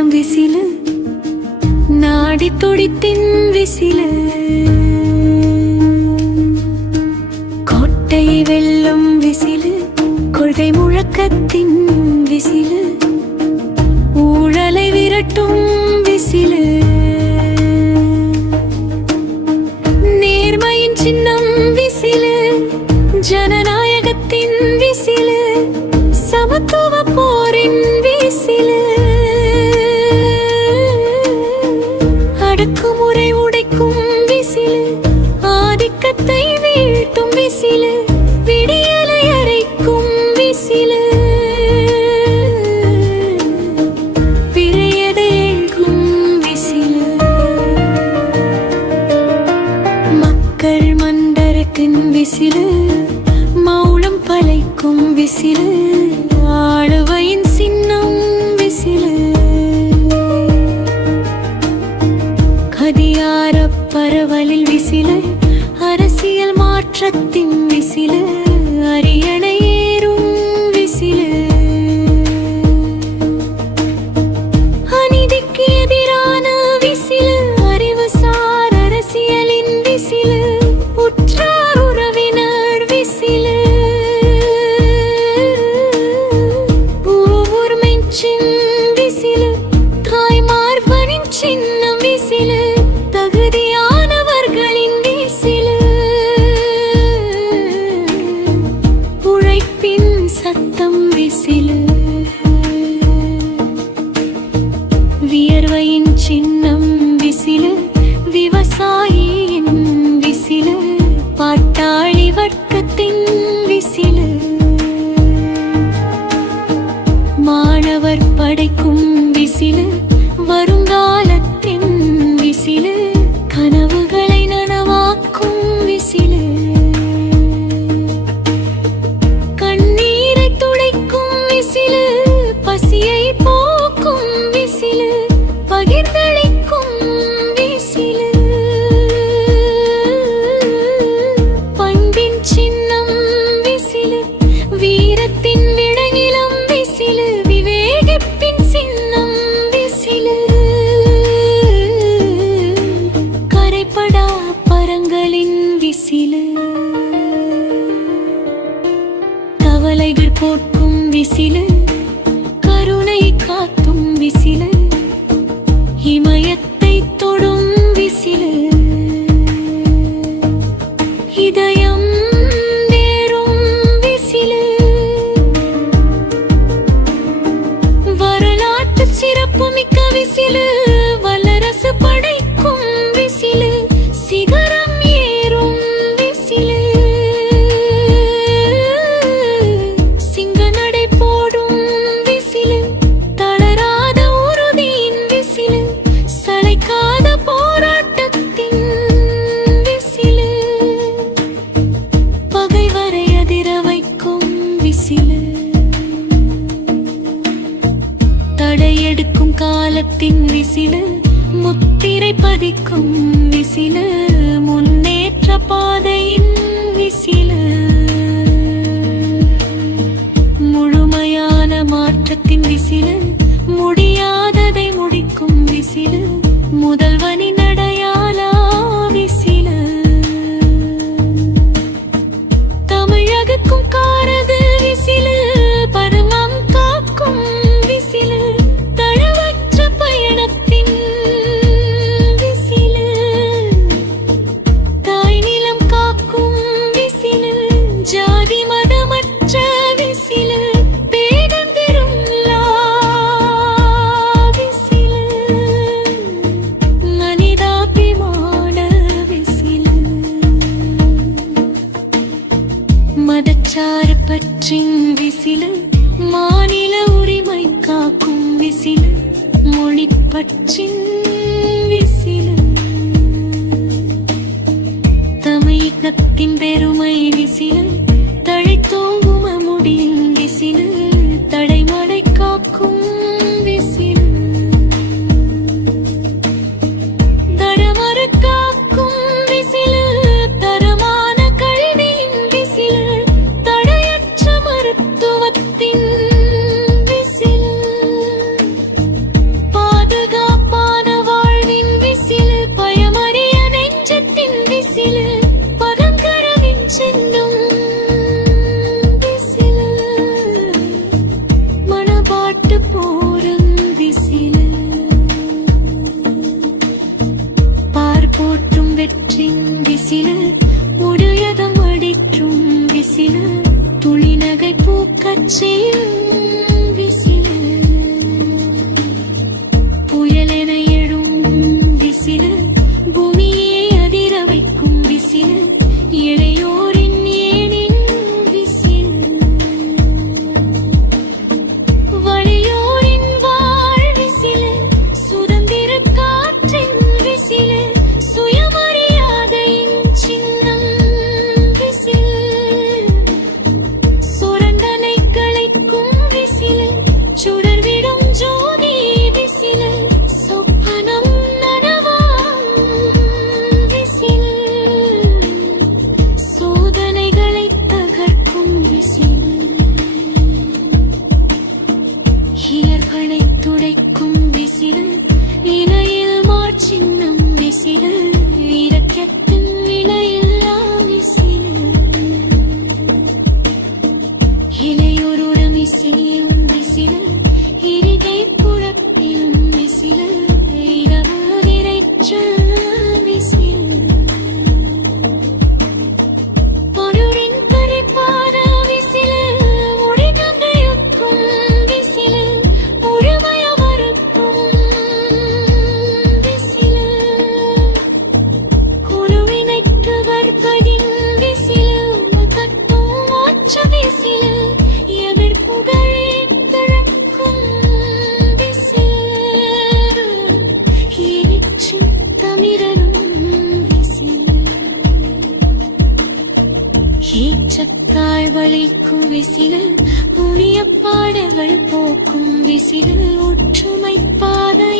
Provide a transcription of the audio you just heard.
சின்னம் விசிலு நாடி துடித்தின் விசிலு கோட்டை வெல்லும் விசிலு கொள்கை முழக்கத்தின் விசிலு ஊழலை விரட்டும் விசிலு நேர்மையின் சின்னம் விசிலு ஜனநாயகத்தின் விசிலு சமத்துவ போரின் விசிலு அடக்குமுறை உடைக்கும் விசிலு ஆதிக்கத்தை வீழ்த்தும் விசிலு விடியலை அரைக்கும் விசிலு விரையதேகும் விசிலு மக்கள் மண்டரத்தின் விசிலு மௌனம் பலைக்கும் விசிலு ஆளுவையின் சின்னம் விசிலு கதியார பரவலில் விசிலு அரசியல் மாற்றத்தின் விசிலு அரியணை ஏறும் விசிலு அநீதிக்கு எதிரான விசிலு அறிவுசார் அரசியலின் விசிலு உற்றார் உறவினர் விசிலு விசிலு தாய்மார்பனின் சின்னம் விசிலு தகுதியானவர்களின் விசிலு உழைப்பின் சத்தம் விசிலு வியர்வையின் சின்னம் விசிலு விவசாயியின் விசிலு பாட்டாளி வர்க்கத்தின் விசிலு மாணவர் படைக்கும் விசிலு வருங்காலத்தின் விசிலு கனவுகளை நனவாக்கும் விசிலு கண்ணீரை துடைக்கும் விசிலு பசியை போக்கும் விசிலு பகிர்ந்தளிக்கும் விசிலு பண்பின் சின்னம் விசிலு வீரத்தின் விடநிலம் விசிலு விவேகத்தின் சின்னம் விசிலு கரைப்படா பரங்களின் விசிலு கவலைகள் போக்கும் விசிலு கருணை காத்தும் விசிலு இமயத்தை தொடும் விசிலு இதயம் நேரும் விசிலு வரலாற்று சிறப்புமிக்க விசிலு வல்லரசு படைக்கும் விசிலு சிகரம் ஏறும் விசிலு சிங்க நடை போடும் விசிலு தளராத உறுதியின் விசிலு சளைக்காத போராட்டத்தின் விசிலு பகைவரை அதிர வைக்கும் விசிலு தடையெடுக்கும் காலத்தின் விசிலு முத்திரை பதிக்கும் விசிலு முன்னேற்ற பாதையின் விசிலு முழுமையான மாற்றத்தின் விசிலு முடியாததை முடிக்கும் விசிலு முதல்வனின் அடையாளா விசிலு தமிழகக்கும் காரது விசிலு பருவம் காக்கும் விசிலு தளவற்ற பயணத்தின் விசிலு தாய் நிலம் காக்கும் விசிலு ஜாதி மதமற்ற விசிலு பேதம் பெரும்லா விசிலு மனிதாபிமான விசிலு மதச்சார் பற்றின் விசிலு மாநில உரிமை காக்கும் விசிலு மொழி பற்றின் விசிலு தமிழகத்தின் பெருமை விசிலு தழைத்தோங்கும முடியின் விசிலு தடைமடை காக்கும் விசிலு தடமர காக்கும் விசிலு தரமான கல்வியின் விசிலு தடையற்ற மருத்துவத்தின் விசிலு விசில உடையதம் அடிக்கும் விசில துளிநகை பூக்கச் செய்யும் விசில புயலென எழும் விசில பூமியை அதிர வைக்கும் விசில இளையோரின் ஏனின் விசில வலியோரின் வாழ் விசில சுதந்திர காற்றின் விசில சுயமரியாதையின் சின்னம் விசில சுரண்டலை களைக்கும் விசில சுடர்விடும் ஜோதி விசில சொப்பனம் நனவாம் விசில சோதனைகளை தகர்க்கும் விசில இயற்பனை துடைக்கும் விசில இலையில் மாற்றின்னம் விசில இரக்கத்தின் விலையில்லா விசில இலையோருடன் இசையும் விசில இரிகை புறத்திலும் விசில இரவு இரைச்சல் விசில பொருளின் பறிப்பான விசில முடிதந்தையுக்கும் விசில முழுமைய மறுக்கும் விசில குழுவினைக்கு வர்ப்பதின் விசில கட்டும் மாற்ற விசில எதிர்ப்புகளை கிழக்கும் விசில ஈச்சும் தமிழனும் விசில ஈச்சக்காய் வலிக்கும் விசில புனிய பாடல்கள் போக்கும் விசில ஒற்றுமை பாதை